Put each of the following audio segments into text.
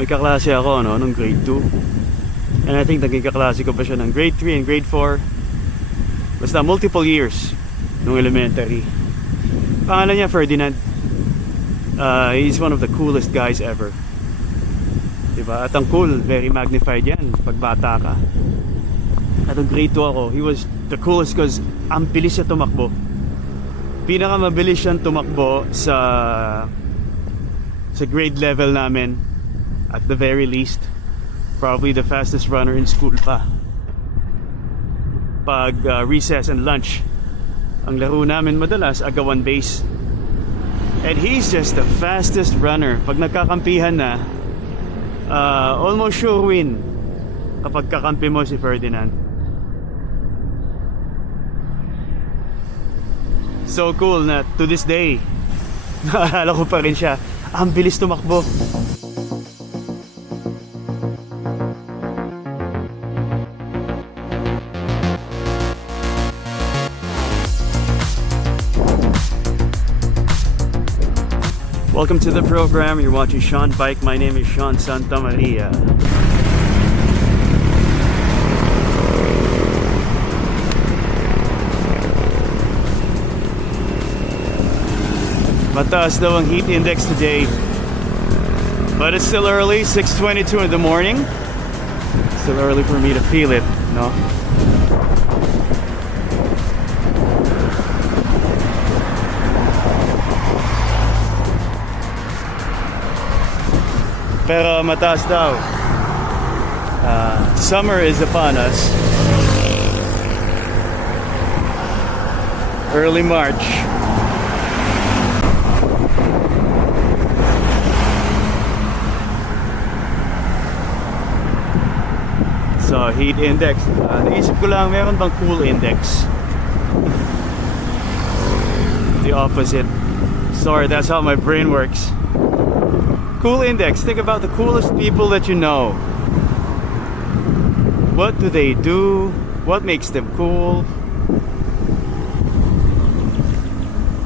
May kaklase ako nung grade 2. And I think naging kaklase ko pa siya ng grade 3 and grade 4. Basta multiple years nung elementary. Pangalan niya Ferdinand. He's one of the coolest guys ever. Diba? At ang cool, very magnified yan pag bata ka. At nung grade 2 ako, he was the coolest because ang bilis siya tumakbo. Pinakamabilis siyang tumakbo sa grade level namin. At the very least, probably the fastest runner in school pa. Pag recess and lunch, ang laro namin madalas agawan base. And he's just the fastest runner. Pag nagkakampihan na, almost sure win kapag kakampi mo si Ferdinand. So cool na to this day naalala ko pa rin siya. Ang bilis tumakbo. Welcome to the program. You're watching Sean Bike. My name is Sean Santamaria. Mataas daw ang heat index today. But it's still early, 6:22 in the morning. Still early for me to feel it, no? Pero mataas daw. Summer is upon us. Early March. So heat index. Naisip ko lang, meron bang cool index? The opposite. Sorry, that's how my brain works. Cool index. Think about the coolest people that you know. What do they do? What makes them cool?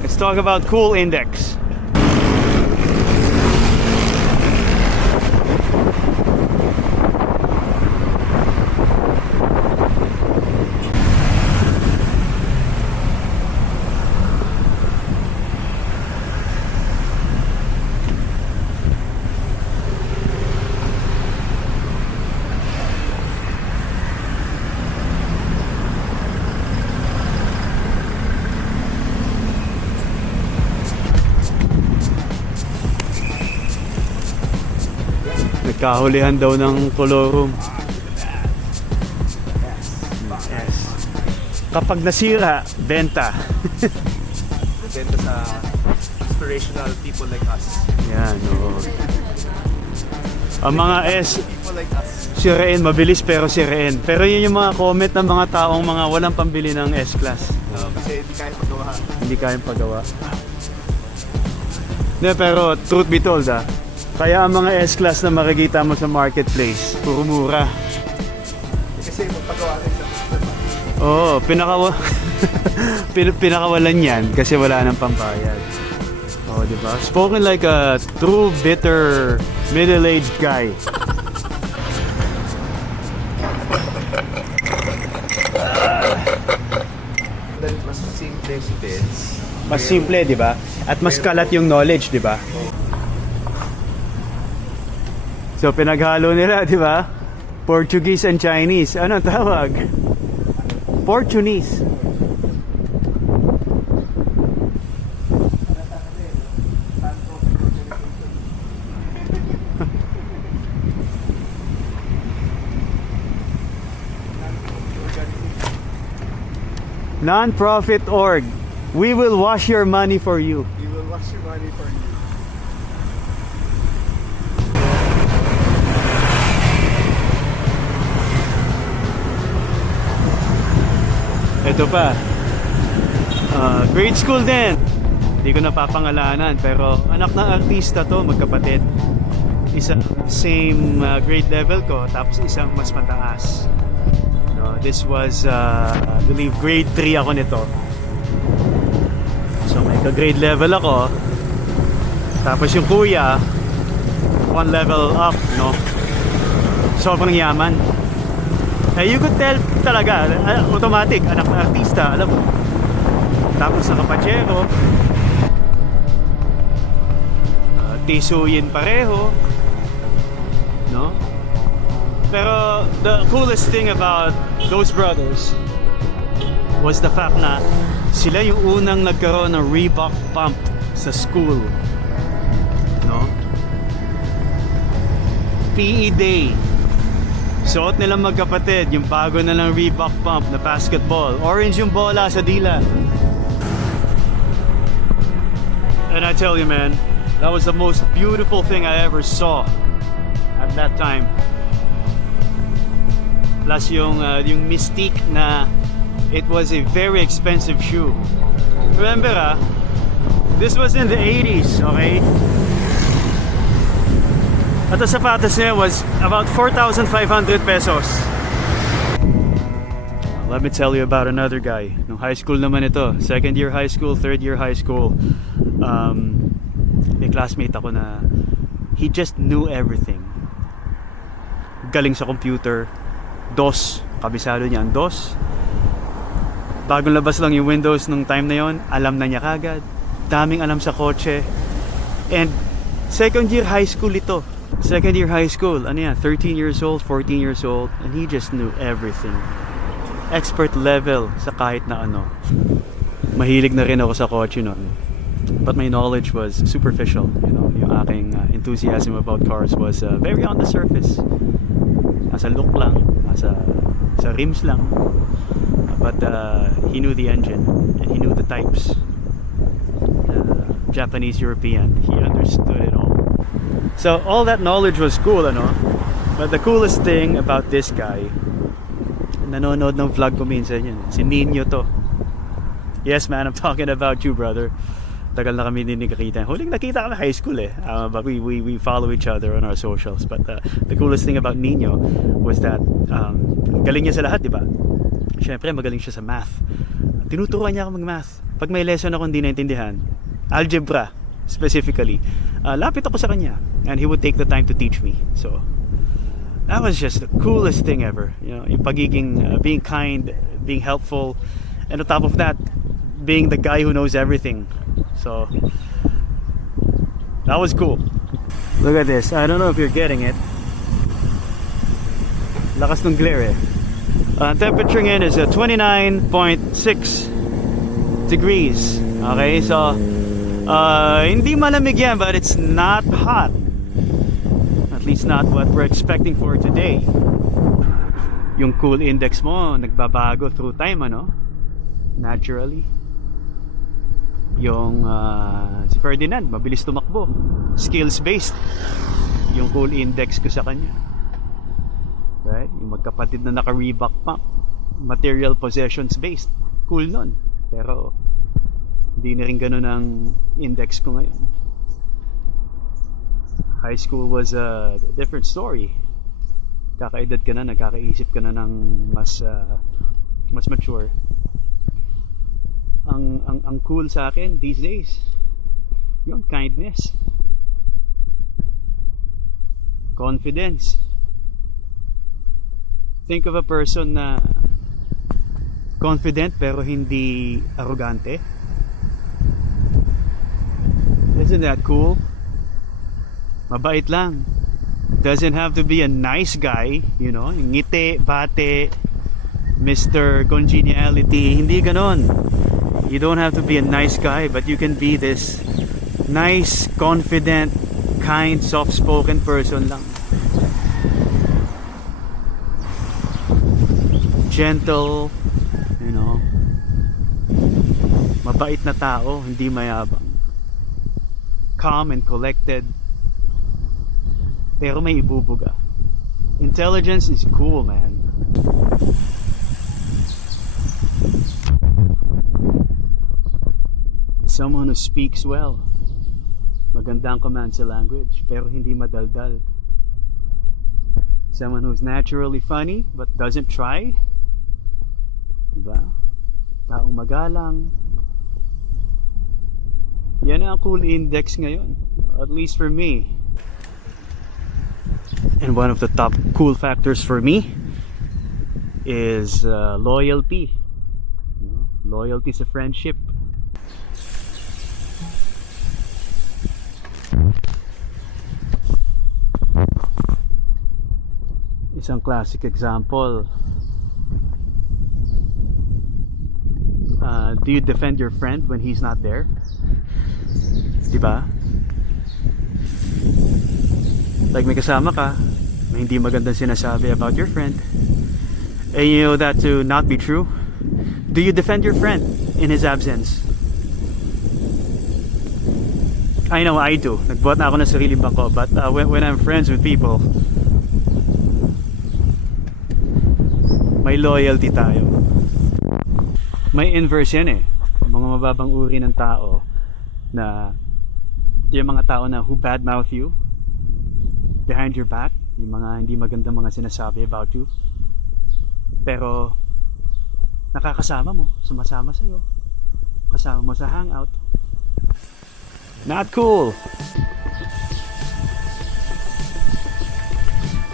Let's talk about cool index. Nagkahulihan daw ng colorum. Yes. Kapag nasira, benta. Benta sa inspirational people like us. Yan, oo. Ang mga People like us. sirain, mabilis pero sirain. Pero yun yung mga comment ng mga taong mga walang pambili ng S-Class. Kasi hindi kaya paggawa. Hindi kayang pagawa. De, pero truth be told kaya ang mga S-Class na makikita mo sa marketplace, puro mura. Kasi magpagawa rin sa Pinakawalan yan kasi wala nang pambayad. Oh, di ba? Spoken like a true bitter middle-aged guy. Mas simple si Vince. Mas simple, di ba? At mas kalat yung knowledge, di ba? So pinaghalo nila, di ba? Portuguese and Chinese. Ano tawag? Portuguese. Non-profit org. We will wash your money for you. We will wash your money for you. Ito pa. Grade school din. Hindi ko napapangalanan pero anak ng artista to, magkapatid. Isang same grade level ko tapos isang mas mataas. No, this was I believe grade 3 ako nito. So may ka-grade level ako. Tapos yung kuya one level up, no? Sobrang yaman. Eh, you could tell talaga, automatic, anak na artista, alam mo. Tapos nakapachero. Tisuyin pareho. No? Pero the coolest thing about those brothers was the fact na sila yung unang nagkaroon ng Reebok pump sa school. No? PE day. Suot nilang magkapatid yung bago na lang Reebok pump na basketball. Orange yung bola sa dila. And I tell you, man, that was the most beautiful thing I ever saw at that time. Plus yung mystique na it was a very expensive shoe. Remember, this was in the 80s, okay? At the sapatos niya was about 4,500 pesos. Let me tell you about another guy. Nung high school naman ito. Second year high school, third year high school. May classmate ako na he just knew everything. Galing sa computer. DOS. Kabisado niya ang DOS. Bagong labas lang yung Windows nung time na yon, alam na niya kagad. Daming alam sa kotse. And second year high school ito. Second year high school. Ano yan? 13 years old, 14 years old. And he just knew everything. Expert level sa kahit na ano. Mahilig na rin ako sa kotse noon. But my knowledge was superficial. You know, yung aking enthusiasm about cars was very on the surface. Nasa look lang, nasa sa rims lang. But he knew the engine and he knew the types. Japanese, European. He understood it all. So all that knowledge was cool, ano? But the coolest thing about this guy, nanonood ng vlog ko minsan yun, si Nino to. Yes man, I'm talking about you, brother. Tagal na kami din nakikita. Huling nakita kami high school eh. But we follow each other on our socials. But the coolest thing about Nino was that galing niya sa lahat, di ba? Siyempre, magaling siya sa math. Tinuturuan niya ako mag-math. Pag may lesson ako hindi naintindihan, algebra specifically, lapit ako sa kanya. And he would take the time to teach me. So, that was just the coolest thing ever. You know, yung pagiging, being kind, being helpful, and on top of that, being the guy who knows everything. So, that was cool. Look at this. I don't know if you're getting it. Lakas ng glare eh. Temperature ngayon is 29.6 degrees. Okay, so hindi malamig yan, but it's not hot. At least not what we're expecting for today. Yung cool index mo nagbabago through time, ano? Naturally. Yung si Ferdinand, mabilis tumakbo. Skills based. Yung cool index ko sa kanya. Right? Yung magkapatid na naka-Reebok pump. Material possessions based. Cool nun. Pero hindi na rin ganun ang index ko ngayon. High school was a different story. Kakaedad ka na, nagkakaisip ka na ng mas mature. Ang cool sa akin these days, yung kindness, confidence. Think of a person na confident pero hindi arrogante. Isn't that cool? Mabait lang. Doesn't have to be a nice guy, you know, ngiti, bate, Mr. Congeniality, hindi ganon. You don't have to be a nice guy, but you can be this nice, confident, kind, soft-spoken person lang. Gentle, you know. Mabait na tao, hindi mayabang. Calm and collected, pero may ibubuga. Intelligence is cool, man. Someone who speaks well. Magandang command sa language, pero hindi madaldal. Someone who's naturally funny, but doesn't try. Diba? Taong magalang. Yan ang cool index ngayon. At least for me. And one of the top cool factors for me is loyalty. You know, loyalty sa friendship. Isang classic example. Do you defend your friend when he's not there? Diba? Like may kasama ka, may hindi magandang sinasabi about your friend, and you know that to not be true. Do you defend your friend in his absence? I know I do. Nagbuhat na ako ng sariling bangko, but when I'm friends with people, may loyalty tayo. May inverse yan eh. Mga mababang uri ng tao na yung mga tao na who badmouth you behind your back, yung mga hindi magandang mga sinasabi about you, pero nakakasama mo, sumasama sa'yo, kasama mo sa hangout. Not cool.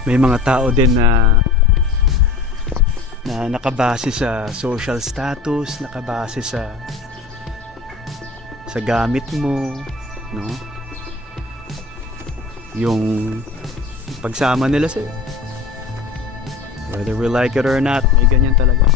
May mga tao din na nakabase sa social status, nakabase sa gamit mo, no? Yung pagsama nila sa'yo, whether we like it or not, may ganyan talaga.